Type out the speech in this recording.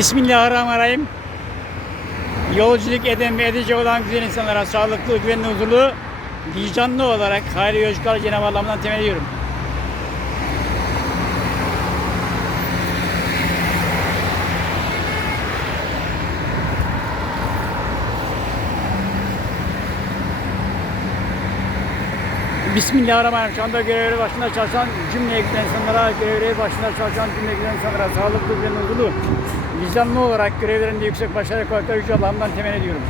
Bismillahirrahmanirrahim. Yolculuk eden ve edecek olan güzel insanlara sağlıklı, güvenli, huzurlu, vicdanlı olarak hayırlı yolculuklar Cenab-ı Allah'ımdan temenni ediyorum. Bismillahirrahmanirrahim. Şu anda görevleri başında çalışan cümle giden insanlara, görevleri başında çalışan cümle giden insanlara sağlıklı, güvenli, huzurlu, vicdanlı olarak görevlerinde yüksek başarı kolaylıklar Yüce Allah'ımdan temenni ediyorum.